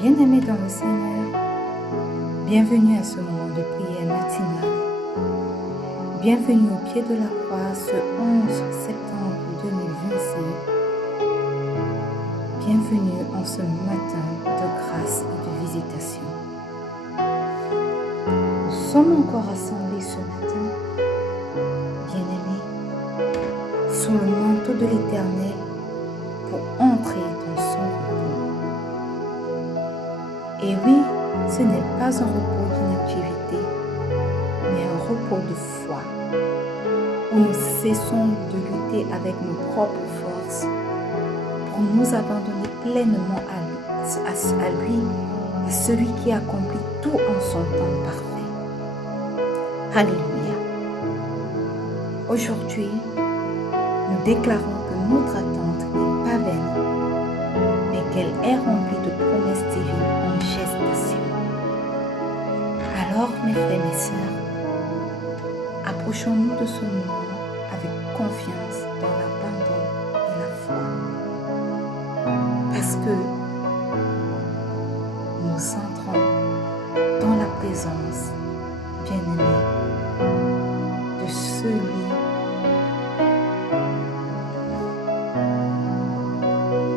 Bien-aimés dans le Seigneur, bienvenue à ce moment de prière matinale. Bienvenue au pied de la croix ce 11 septembre 2025. Bienvenue en ce matin de grâce et de visitation. Nous sommes encore rassemblés ce matin, bien-aimés, sous le manteau de l'Éternel pour entrer dans son repos. Et oui, ce n'est pas un repos d'inactivité, mais un repos de foi, où nous cessons de lutter avec nos propres forces pour nous abandonner pleinement à lui, à celui qui accomplit tout en son temps parfait. Alléluia. Aujourd'hui, nous déclarons que notre attente n'est pas vaine, mais qu'elle est remplie de promesses divines en gestation. Alors, mes frères et mes sœurs, approchons-nous de ce moment avec confiance dans l'abandon et la foi. Parce que nous entrons dans la présence, bien-aimé, de celui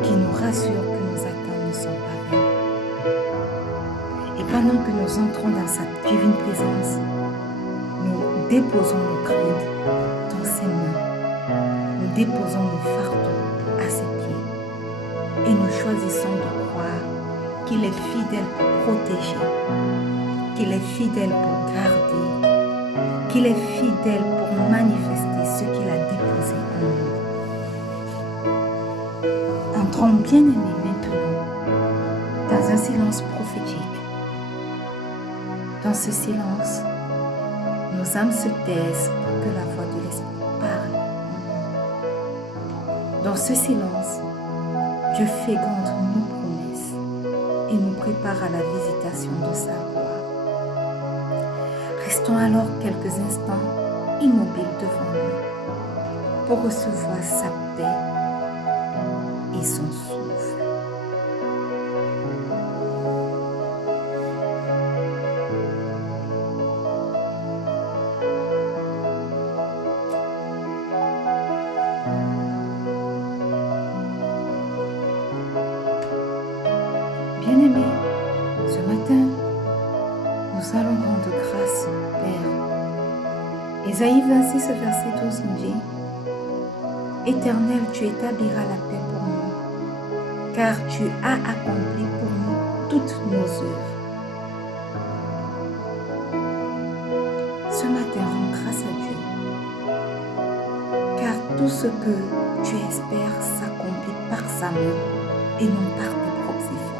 qui nous rassure que nos attentes ne sont pas vaines. Et pendant que nous entrons dans sa divine présence, nous déposons nos craintes dans ses mains. Nous déposons nos fardeaux à ses pieds. Et nous choisissons de croire qu'il est fidèle pour protéger, qu'il est fidèle pour garder, qu'il est fidèle pour manifester ce qu'il a déposé en nous. Entrons bien-aimés maintenant dans un silence prophétique. Dans ce silence, nos âmes se taisent pour que la voix de l'Esprit parle en nous. Dans ce silence, Dieu féconde nos promesses et nous prépare à la visitation de sa gloire. Restons alors quelques instants immobiles devant lui pour recevoir sa paix et son souffle. Bien-aimés, ce matin, nous allons rendre grâce au Père. Ésaïe 26, verset 12 nous dit « Éternel, tu établiras la paix pour nous, car tu as accompli pour nous toutes nos œuvres. » Ce matin, rends grâce à Dieu, car tout ce que tu espères s'accomplit par sa main et non par tes propres efforts.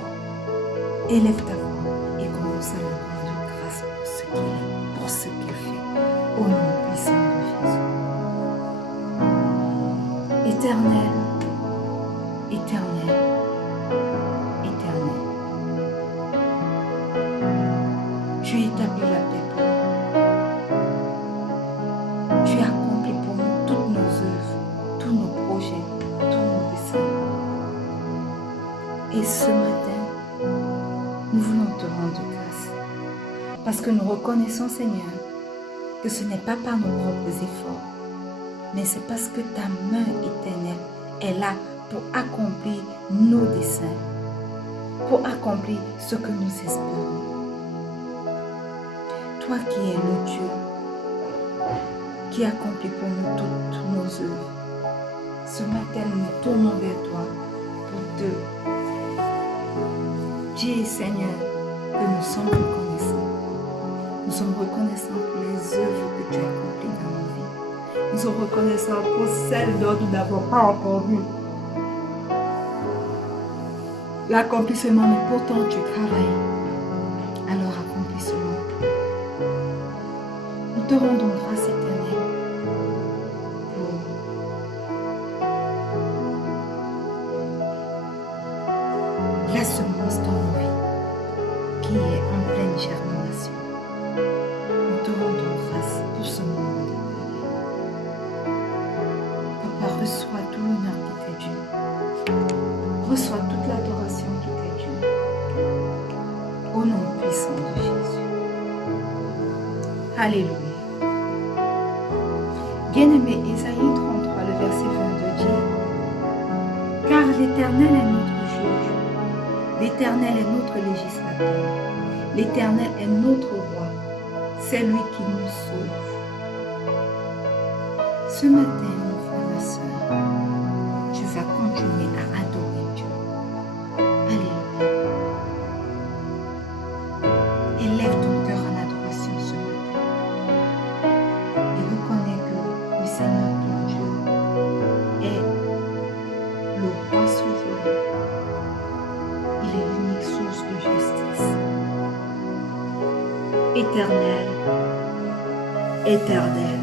Élève ta voix et commence à lui rendre grâce pour ce qu'il est, pour ce qu'il fait, au nom puissant de Jésus. Éternel, éternel, éternel, tu établis la paix pour nous. Tu accomplis pour nous toutes nos œuvres, tous nos projets, tous nos desseins. Et ce matin, nous voulons te rendre grâce parce que nous reconnaissons, Seigneur, que ce n'est pas par nos propres efforts, mais c'est parce que ta main éternelle est là pour accomplir nos desseins, pour accomplir ce que nous espérons. Toi qui es le Dieu qui accomplit pour nous toutes nos œuvres, ce matin nous nous tournons vers toi pour te dire, Seigneur, que nous sommes reconnaissants. Nous sommes reconnaissants pour les œuvres que tu as accomplies dans nos vies. Nous sommes reconnaissants pour celles dont nous n'avons pas encore vu l'accomplissement, mais pourtant tu travailles. Alors accomplissement. Nous te rendons grâce éternelle pour la semence dans nos vies qui est en pleine germination. Nous te rendons grâce pour ce moment de prière. Papa, reçois tout l'honneur qui t'est dû. Reçois toute l'adoration qui t'est due. puissant de Jésus. Alléluia. Bien-aimé, Ésaïe 33, le verset 22 dit « Car l'Éternel est notre juge, l'Éternel est notre législateur, l'Éternel est notre roi, c'est lui qui nous sauve. » Ce matin, mon frère et soeur, tu vas continuer à adorer Dieu. Alléluia. Élève ton cœur en adoration ce matin et reconnais que le Seigneur ton Dieu est le roi souverain. Il est l'unique source de justice. Éternel, éternel,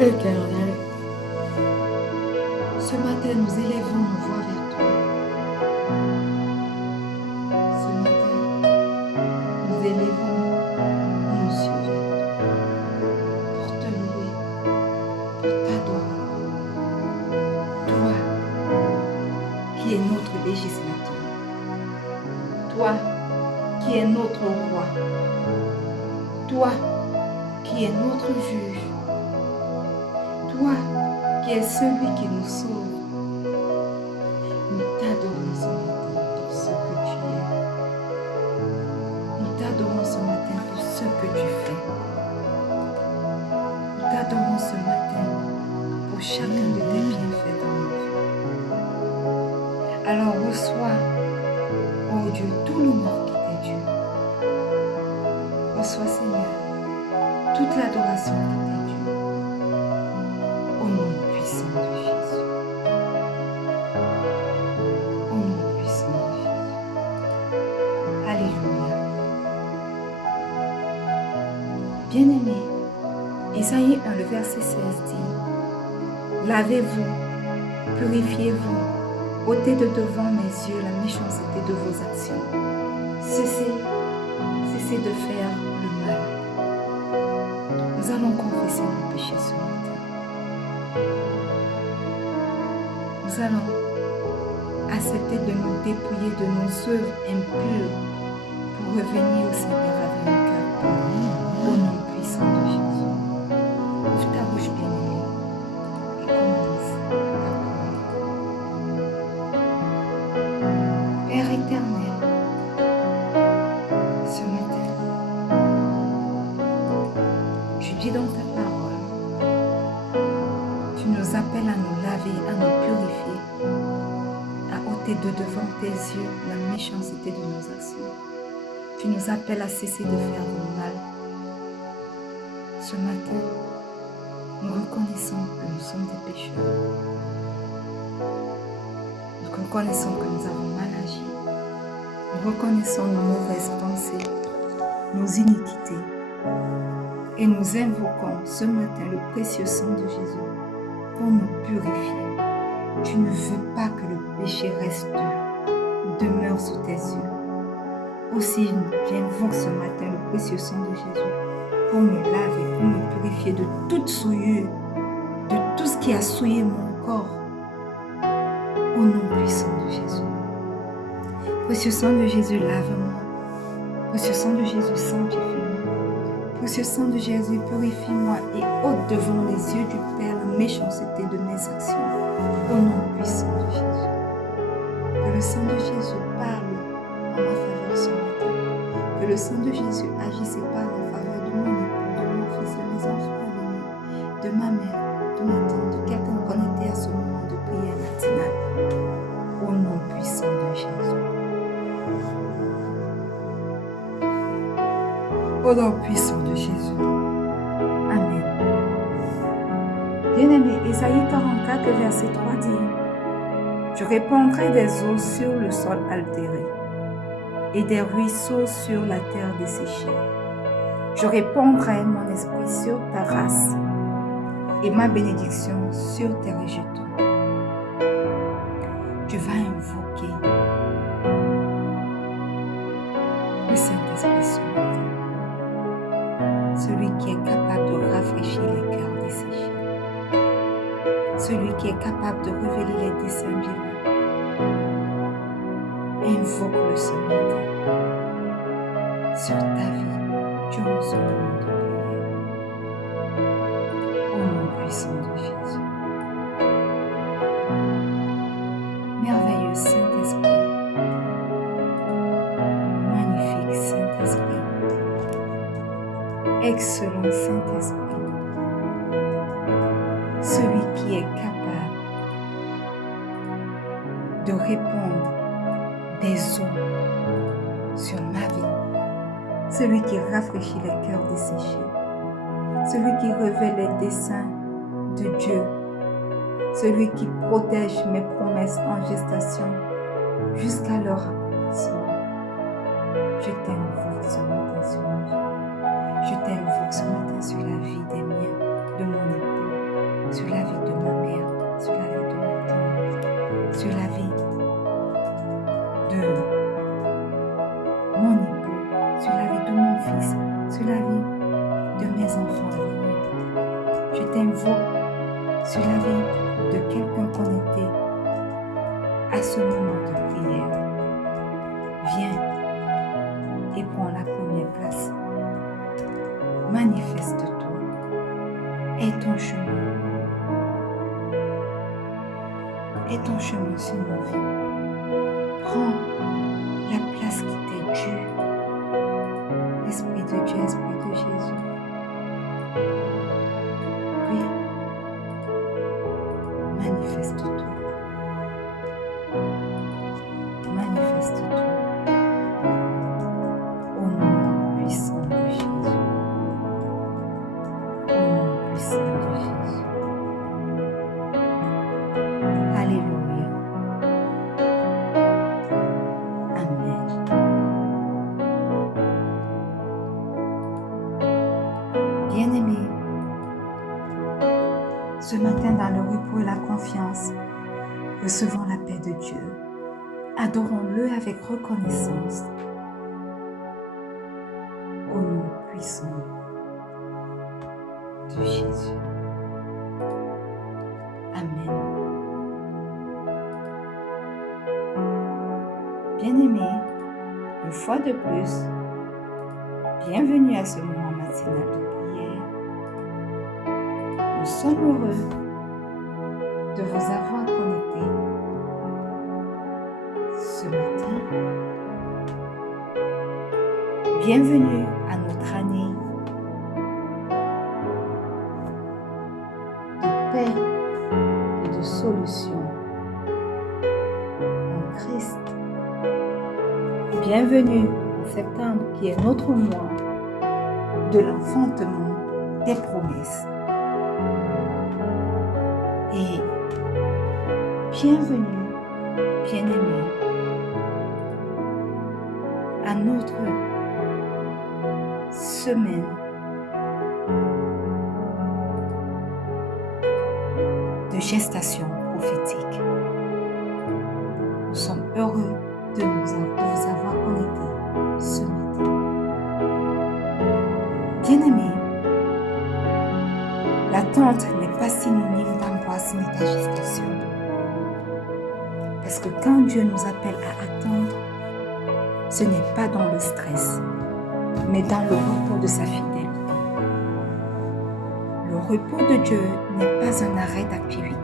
éternel. Ce matin, nous élevons nos voix vers toi. Ce matin, nous élevons nos yeux vers toi pour te louer, pour t'adorer. Toi qui es notre législateur, toi qui es notre roi, toi qui es notre juge, toi qui es celui qui nous sauve. Nous t'adorons ce matin pour ce que tu es. Nous t'adorons ce matin pour ce que tu fais. Nous t'adorons ce matin pour chacun de tes bienfaits dans nos vies. Alors reçois, ô Dieu, tout l'honneur qui t'est dû. Reçois, Seigneur, toute l'adoration qui t'est due. Au nom puissant de Jésus. Au nom puissant de Jésus. Alléluia. Bien-aimé, Ésaïe 1, le verset 16 dit « Lavez-vous, purifiez-vous, ôtez de devant mes yeux la méchanceté de vos actions. Cessez de faire le mal. » Nous allons confesser nos péchés ce matin. Nous allons accepter de nous dépouiller de nos œuvres impures pour revenir au Seigneur avec un cœur pur, au nom puissant de Jésus. Ouvre ta bouche bien-aimée et commence à prier. Père éternel, ce matin, tu dis dans ta parole, tu nous appelles à nous laver, à nous purifier, à ôter de devant tes yeux la méchanceté de nos actions. Tu nous appelles à cesser de faire le mal. Ce matin, nous reconnaissons que nous sommes des pécheurs. Nous reconnaissons que nous avons mal agi. Nous reconnaissons nos mauvaises pensées, nos iniquités. Et nous invoquons ce matin le précieux sang de Jésus pour nous purifier. Tu ne veux pas que le péché reste, demeure sous tes yeux. Aussi, j'invoque ce matin le précieux sang de Jésus pour me laver, pour me purifier de toute souillure, de tout ce qui a souillé mon corps. Au nom puissant de Jésus. Précieux sang de Jésus, lave-moi. Précieux sang de Jésus, sanctifie-moi. Précieux sang de Jésus, purifie-moi et ôte devant les yeux du Père la méchanceté de mes actions. Au nom puissant de Jésus. Que le sang de Jésus parle en ma faveur ce matin. Que le sang de Jésus agisse et parle en faveur de mon époux, de mon fils, de mes enfants aînés, de ma mère, de ma tante, de quelqu'un connecté à ce moment de prière matinale. Au nom puissant de Jésus. Au nom puissant de Jésus. Amen. Bien-aimé, Ésaïe 44, verset 3 dit « Je répandrai des eaux sur le sol altéré et des ruisseaux sur la terre desséchée. Je répandrai mon esprit sur ta race et ma bénédiction sur tes rejetons. » Tu vas invoquer le Saint-Esprit ce matin, celui qui est capable de rafraîchir les cœurs desséchés, celui qui est capable de révéler les desseins divins. Invoque-le ce matin. sur ta vie durant ce moment de prière. Au nom puissant de Jésus. Merveilleux Saint-Esprit, magnifique Saint-Esprit, excellent Saint-Esprit, celui qui est capable de répandre des eaux sur ma vie, celui qui rafraîchit les cœurs desséchés, celui qui révèle les desseins de Dieu, celui qui protège mes promesses en gestation jusqu'à leur accomplissement. Je t'invoque ce matin sur ma vie. Je t'invoque ce matin sur la vie des miens, de mon époux, sur la vie de ma mère, sur la vie de ma tante, sur la vie de mon époux, sur la vie de mon fils, sur la vie de mes enfants. Je t'invoque sur la vie de quelqu'un connecté à ce moment de prière. Viens et prends la première place. Manifeste-toi. Aie ton chemin. Aie ton chemin sur nos vies. Prends la place qui t'est due. Esprit de Dieu, Esprit de Jésus. Oui. Manifeste-toi. Manifeste-toi. Au nom puissant de Jésus. Au nom puissant de Jésus. Alléluia. Amen. Bien-aimés, ce matin dans le repos et la confiance, recevons la paix de Dieu. Adorons-le avec reconnaissance. Au nom puissant de Jésus. Amen. Bien-aimés, une fois de plus, bienvenue à ce moment matinal de prière. Nous sommes heureux de vous avoir connectés ce matin. Bienvenue à notre année de paix et de solution en Christ. Bienvenue en septembre qui est notre mois de l'enfantement des promesses. Et bienvenue, bien-aimés, à notre semaine de gestation prophétique. Nous sommes heureux de vous avoir connectés ce matin. Bien-aimés, l'attente n'est pas synonyme d'angoisse ni d'agitation. Parce que quand Dieu nous appelle à attendre, ce n'est pas dans le stress, mais dans le repos de sa fidélité. Le repos de Dieu n'est pas un arrêt d'activité.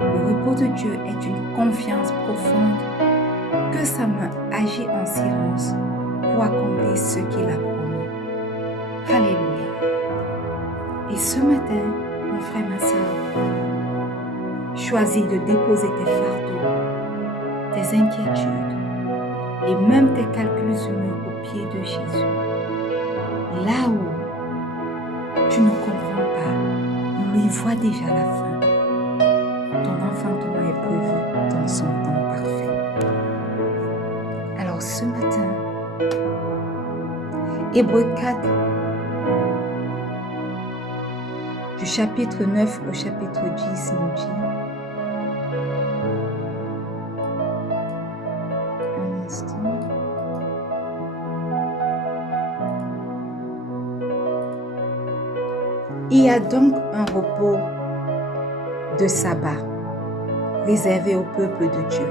Le repos de Dieu est une confiance profonde que sa main agit en silence pour accomplir ce qu'il a promis. Alléluia. Et ce matin, mon frère, ma soeur, choisis de déposer tes fardeaux, tes inquiétudes et même tes calculs humains aux pieds de Jésus. Là où tu ne comprends pas, lui voit déjà la fin. Ton enfantement est prévu dans son temps parfait. Alors ce matin, Hébreux 4, du chapitre 9 au chapitre 10 nous dit, un instant, il y a donc un repos de sabbat réservé au peuple de Dieu.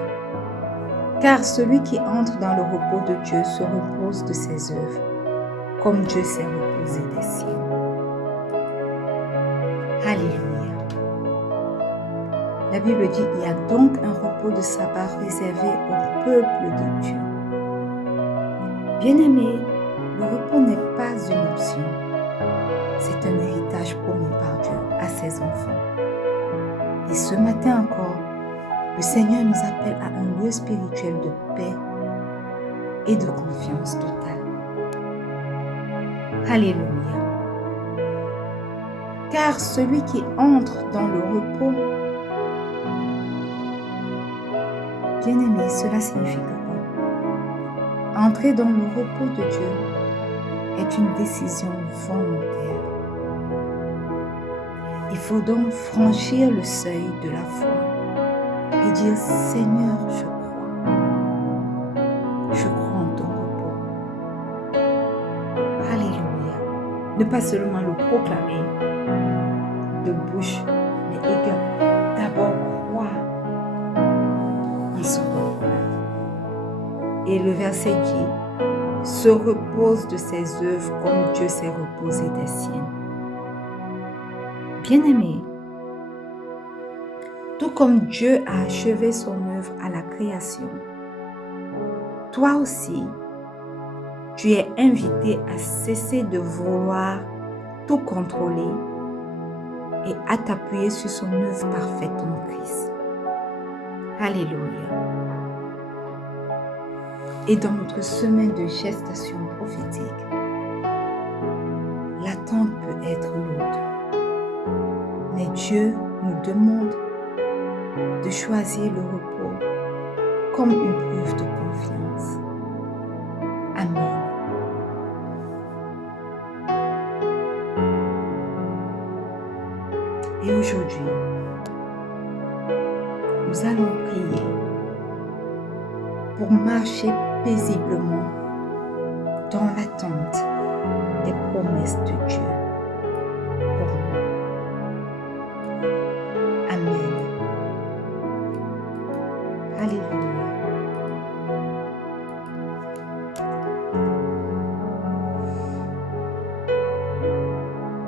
Car celui qui entre dans le repos de Dieu se repose de ses œuvres, comme Dieu s'est reposé des siennes. Alléluia. La Bible dit, il y a donc un repos de sabbat réservé au peuple de Dieu. Bien-aimés, le repos n'est pas une option. C'est un héritage promis par Dieu à ses enfants. Et ce matin encore, le Seigneur nous appelle à un lieu spirituel de paix et de confiance totale. Alléluia. Car celui qui entre dans le repos, bien-aimé, cela signifie quoi? Entrer dans le repos de Dieu est une décision volontaire. Il faut donc franchir le seuil de la foi et dire, Seigneur, je crois en ton repos. Alléluia. Ne pas seulement le proclamer de bouche, mais également d'abord croire en son repos. Et le verset dit, se repose de ses œuvres comme Dieu s'est reposé des siennes. Bien-aimé, tout comme Dieu a achevé son œuvre à la création, toi aussi, tu es invité à cesser de vouloir tout contrôler et à t'appuyer sur son œuvre parfaite en Christ. Alléluia. Et dans notre semaine de gestation prophétique, l'attente peut être lourde. Mais Dieu nous demande de choisir le repos comme une preuve de confiance. Amen. Et aujourd'hui, nous allons prier pour marcher paisiblement dans l'attente des promesses de Dieu pour nous. Amen. Alléluia.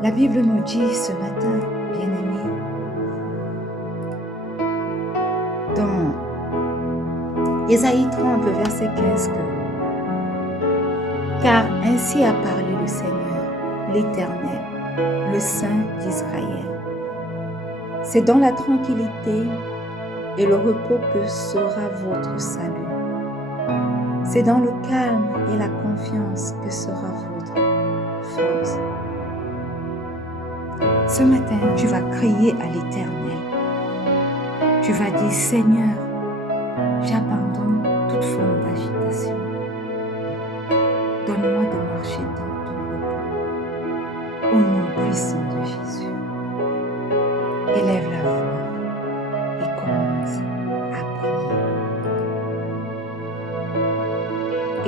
La Bible nous dit ce matin, bien-aimés, dans Ésaïe 30, verset 15, que car ainsi a parlé le Seigneur, l'Éternel, le Saint d'Israël. C'est dans la tranquillité et le repos que sera votre salut. C'est dans le calme et la confiance que sera votre force. Ce matin, tu vas crier à l'Éternel. Tu vas dire, Seigneur, j'abandonne toute forme d'agitation. Donne-moi de marcher dans ton repos. Au nom puissant de Jésus. Élève la voix et commence à prier.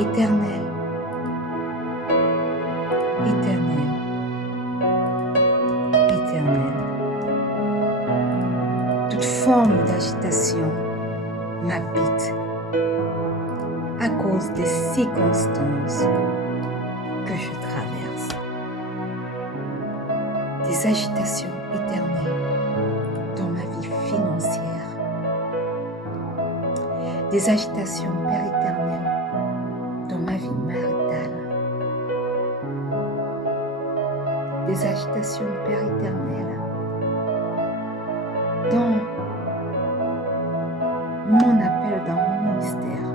Éternel, Éternel, Éternel, toute forme d'agitation m'habite à cause des circonstances que je traverse. Des agitations éternelles dans ma vie financière. Des agitations, Père éternel, dans ma vie maritale. Des agitations, Père éternel, dans mon appel, dans mon ministère.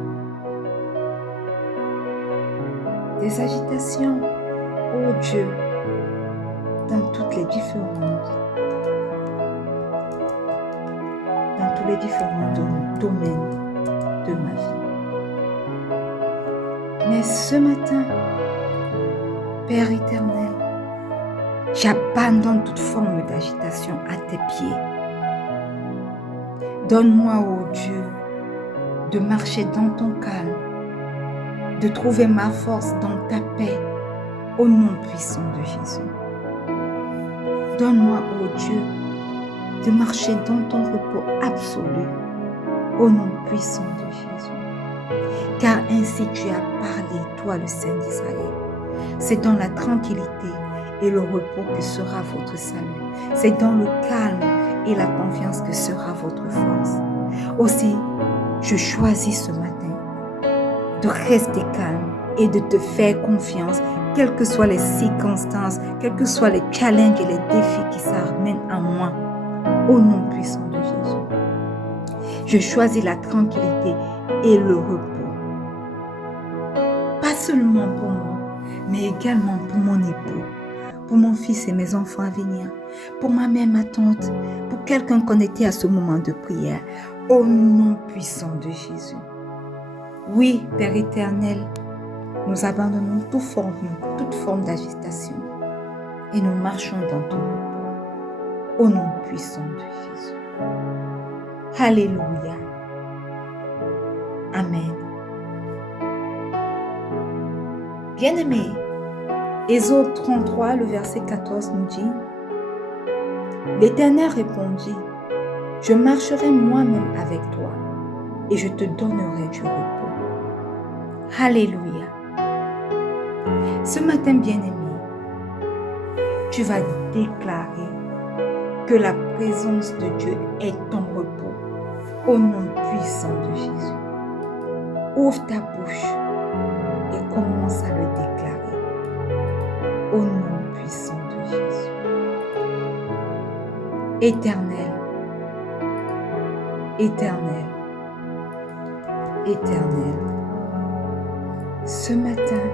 Des agitations, ô Dieu, dans toutes les différents domaines de ma vie. Mais ce matin, Père éternel, j'abandonne toute forme d'agitation à tes pieds. Donne-moi, ô Dieu, de marcher dans ton calme, de trouver ma force dans ta paix, au nom puissant de Jésus. Donne-moi, ô Dieu, de marcher dans ton repos absolu, au nom puissant de Jésus. car ainsi tu as parlé, toi le Saint d'Israël. C'est dans la tranquillité et le repos que sera votre salut. C'est dans le calme et la confiance que sera votre force. Aussi, je choisis ce matin de rester calme et de te faire confiance, quelles que soient les circonstances, quels que soient les challenges et les défis qui s'amènent à moi, au nom puissant de Jésus. Je choisis la tranquillité et le repos, pas seulement pour moi, mais également pour mon époux, pour mon fils et mes enfants à venir, pour ma mère, ma tante, pour quelqu'un connecté à ce moment de prière, au nom puissant de Jésus. Oui, Père éternel, nous abandonnons toute forme d'agitation et nous marchons dans ton repos, au nom puissant de Jésus. Alléluia. Amen. Bien-aimés, Exode 33, le verset 14 nous dit, « L'Éternel répondit, « Je marcherai moi-même avec toi et je te donnerai du repos. » Alléluia. Ce matin, bien-aimé, tu vas déclarer que la présence de Dieu est ton repos au nom puissant de Jésus. Ouvre ta bouche et commence à le déclarer au nom puissant de Jésus. Éternel, éternel, éternel, ce matin,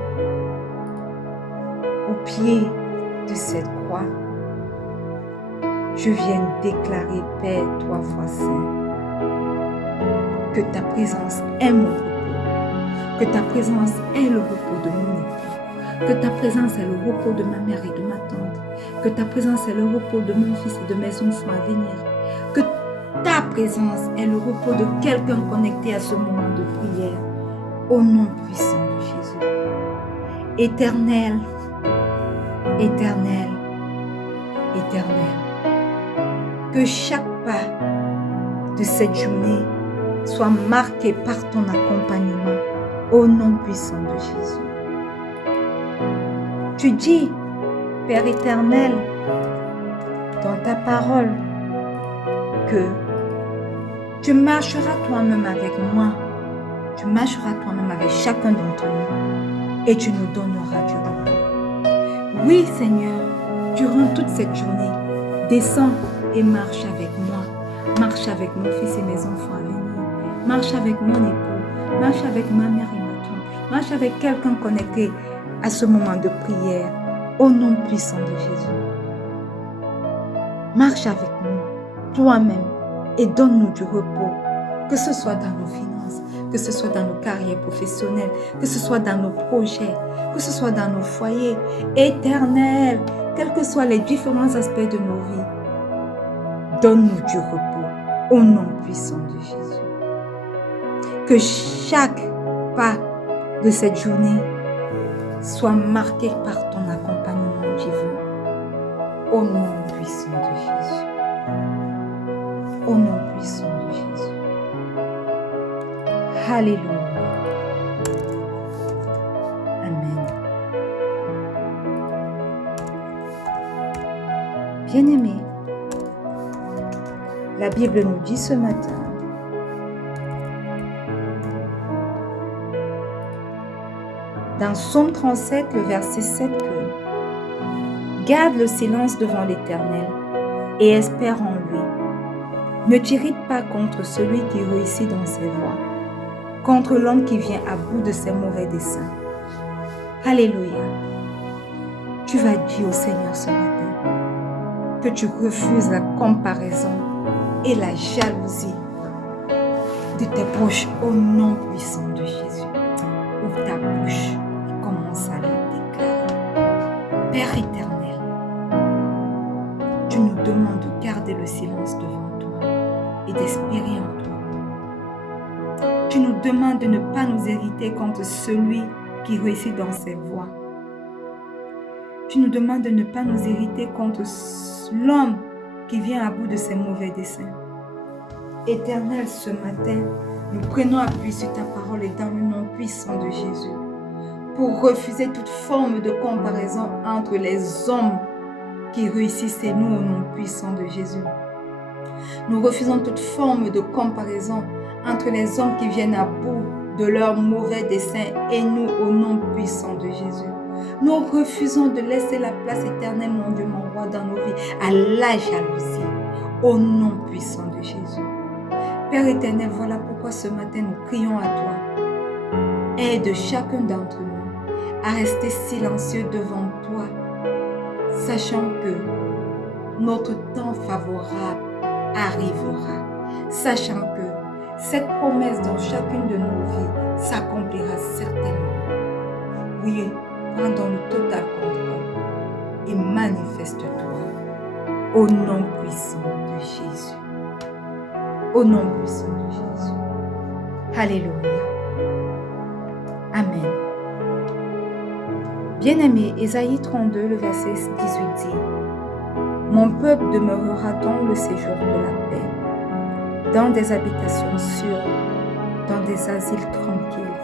au pied de cette croix, je viens déclarer, Père, toi, foi saint, que ta présence est mon repos, que ta présence est le repos de mon époux, que ta présence est le repos de ma mère et de ma tante, que ta présence est le repos de mon fils et de mes enfants à venir, que ta présence est le repos de quelqu'un connecté à ce moment de prière, au nom puissant de Jésus. Éternel, éternel, éternel, que chaque pas de cette journée soit marqué par ton accompagnement au nom puissant de Jésus. Tu dis, Père éternel, dans ta parole, que tu marcheras toi-même avec moi, tu marcheras toi-même avec chacun d'entre nous et tu nous donneras du repos. Oui, Seigneur, durant toute cette journée, descends et marche avec moi. Marche avec mon fils et mes enfants à venir. Marche avec mon époux. Marche avec ma mère et ma tante. Marche avec quelqu'un connecté à ce moment de prière. Au nom puissant de Jésus. Marche avec nous, toi-même, et donne-nous du repos. Que ce soit dans nos finances, que ce soit dans nos carrières professionnelles, que ce soit dans nos projets, que ce soit dans nos foyers. Éternel, quels que soient les différents aspects de nos vies, donne-nous du repos au nom puissant de Jésus. Que chaque pas de cette journée soit marqué par ton accompagnement divin au nom puissant de Jésus. Au nom puissant de Jésus. Alléluia. Amen. Bien-aimés, la Bible nous dit ce matin dans Psaume 37, le verset 7 que « Garde le silence devant l'Éternel et espère en lui. Ne t'irrite pas contre celui qui réussit dans ses voies, contre l'homme qui vient à bout de ses mauvais desseins. » Alléluia. Tu vas dire au Seigneur ce matin que tu refuses la comparaison et la jalousie de tes proches au nom puissant de Jésus. Ouvre ta bouche et commence à le déclarer. Père éternel, tu nous demandes de garder le silence devant toi et d'espérer en toi. Tu nous demandes de ne pas nous irriter contre celui qui réussit dans ses voies. Tu nous demandes de ne pas nous irriter contre l'homme qui vient à bout de ses mauvais desseins. Éternel, ce matin, Nous prenons appui sur ta parole et dans le nom puissant de Jésus pour refuser toute forme de comparaison entre les hommes qui réussissent et nous au nom puissant de Jésus. Nous refusons toute forme de comparaison entre les hommes qui viennent à bout de leurs mauvais desseins et nous au nom puissant de Jésus. Nous refusons de laisser la place éternelle, mon Dieu, mon roi, dans nos vies, à la jalousie, au nom puissant de Jésus. Père éternel, voilà pourquoi ce matin nous crions à toi. Aide chacun d'entre nous à rester silencieux devant toi, sachant que notre temps favorable arrivera, sachant que cette promesse dans chacune de nos vies s'accomplira certainement. Oui, prends dans le total contrôle et manifeste-toi au nom puissant de Jésus. Au nom puissant de Jésus. Alléluia. Amen. Bien-aimé, Ésaïe 32, le verset 18 dit: Mon peuple demeurera dans le séjour de la paix, dans des habitations sûres, dans des asiles tranquilles.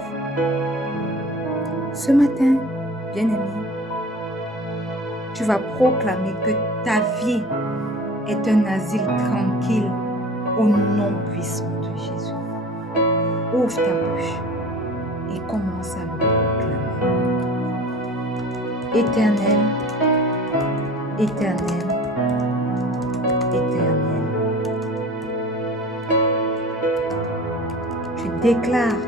Ce matin, bien-aimé, tu vas proclamer que ta vie est un asile tranquille au nom puissant de Jésus. Ouvre ta bouche et commence à le proclamer. Éternel, éternel, éternel. Tu déclares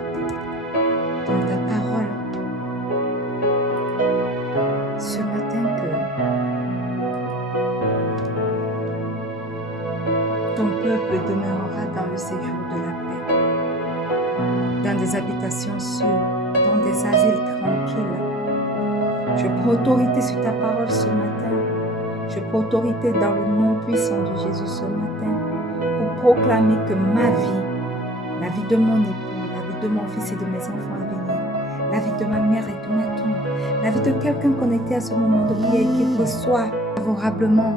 dans ta parole ce matin que ton peuple demeurera dans le séjour de la paix, dans des habitations sûres, dans des asiles tranquilles. Je prends autorité sur ta parole ce matin. Je prends autorité dans le nom puissant de Jésus ce matin pour proclamer que ma vie, la vie de mon époux, la vie de mon fils et de mes enfants à venir, la vie de ma mère et de ma tante, la vie de quelqu'un connecté à ce moment de prière et qui reçoit favorablement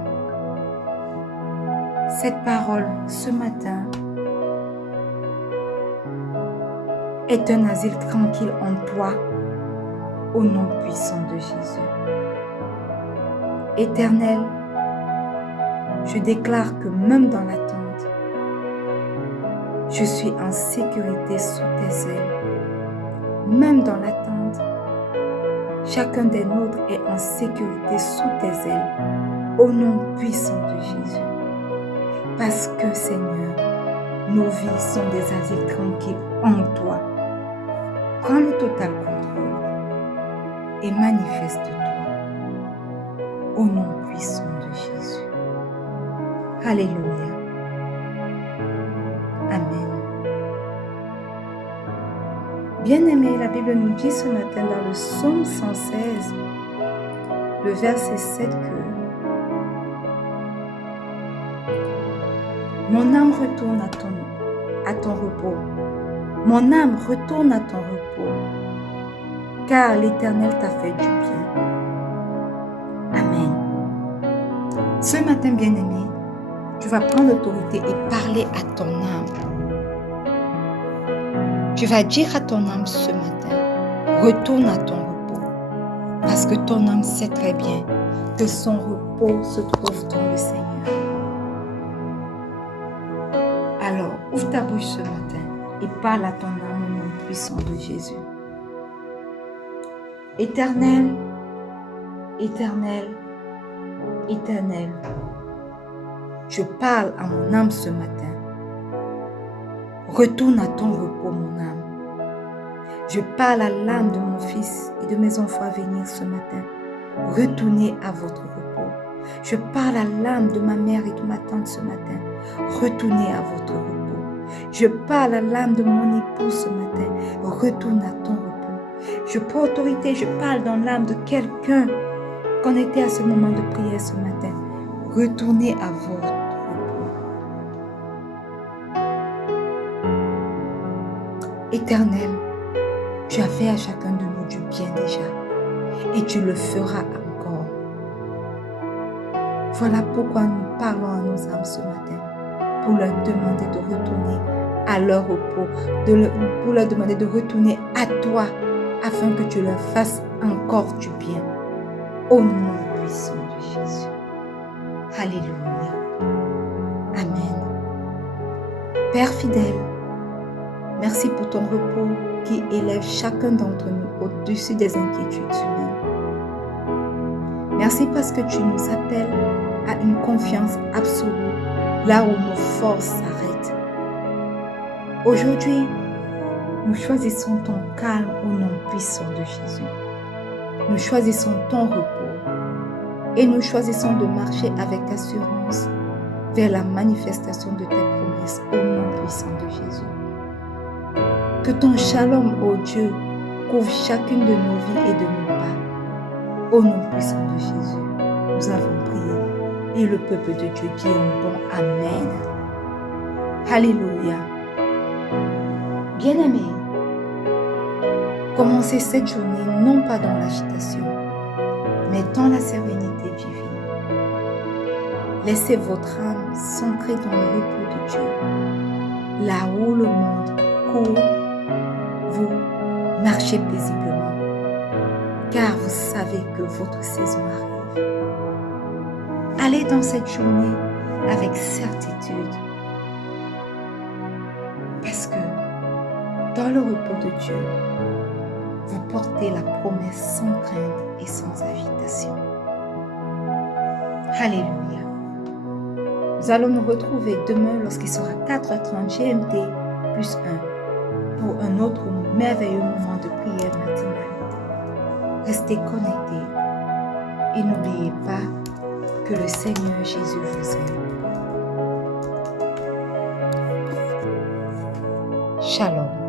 cette parole ce matin est un asile tranquille en toi au nom puissant de Jésus. Éternel, je déclare que même dans l'attente, je suis en sécurité sous tes ailes. Même dans l'attente, chacun des nôtres est en sécurité sous tes ailes, au nom puissant de Jésus. Parce que, Seigneur, nos vies sont des asiles tranquilles en toi. Prends le total contrôle et manifeste-toi au nom puissant de Jésus. Alléluia. Amen. Bien-aimés, la Bible nous dit ce matin dans le psaume 116, le verset 7 que mon âme retourne à ton repos. Mon âme retourne à ton repos, car l'Éternel t'a fait du bien. Amen. Ce matin, bien-aimé, tu vas prendre l'autorité et parler à ton âme. Tu vas dire à ton âme ce matin, retourne à ton repos, parce que ton âme sait très bien que son repos se trouve dans le Seigneur. Alors, ouvre ta bouche ce matin et parle à ton âme au nom puissant de Jésus. Éternel, éternel, éternel, je parle à mon âme ce matin. Retourne à ton repos, mon âme. Je parle à l'âme de mon fils et de mes enfants à venir ce matin. Retournez à votre repos. Je parle à l'âme de ma mère et de ma tante ce matin. Retournez à votre repos. Je parle à l'âme de mon époux ce matin. Retourne à ton repos. Je prends autorité, je parle dans l'âme de quelqu'un connecté à ce moment de prière ce matin. Retournez à votre repos. Éternel, tu as fait à chacun de nous du bien déjà et tu le feras encore. Voilà pourquoi nous parlons à nos âmes ce matin pour leur demander de retourner à leur repos, pour leur demander de retourner à toi afin que tu leur fasses encore du bien. Au nom puissant de Jésus. Alléluia. Amen. Père fidèle, merci pour ton repos qui élève chacun d'entre nous au-dessus des inquiétudes humaines. Merci parce que tu nous appelles à une confiance absolue là où nos forces s'arrêtent. Aujourd'hui, nous choisissons ton calme au nom puissant de Jésus. Nous choisissons ton repos et nous choisissons de marcher avec assurance vers la manifestation de tes promesses au nom puissant de Jésus. Que ton shalom, ô Dieu, couvre chacune de nos vies et de nos pas. Au nom puissant de Jésus, nous avons prié et le peuple de Dieu dit un bon Amen. Alléluia. Bien-aimés, commencez cette journée non pas dans l'agitation, mais dans la sérénité divine. Laissez votre âme s'ancrer dans le repos de Dieu. Là où le monde court, vous marchez paisiblement, car vous savez que votre saison arrive. Allez dans cette journée avec certitude, parce que dans le repos de Dieu, vous portez la promesse sans crainte et sans agitation. Alléluia. Nous allons nous retrouver demain lorsqu'il sera 4h30 GMT plus 1 pour un autre merveilleux moment de prière matinale. Restez connectés et n'oubliez pas que le Seigneur Jésus vous aime. Shalom.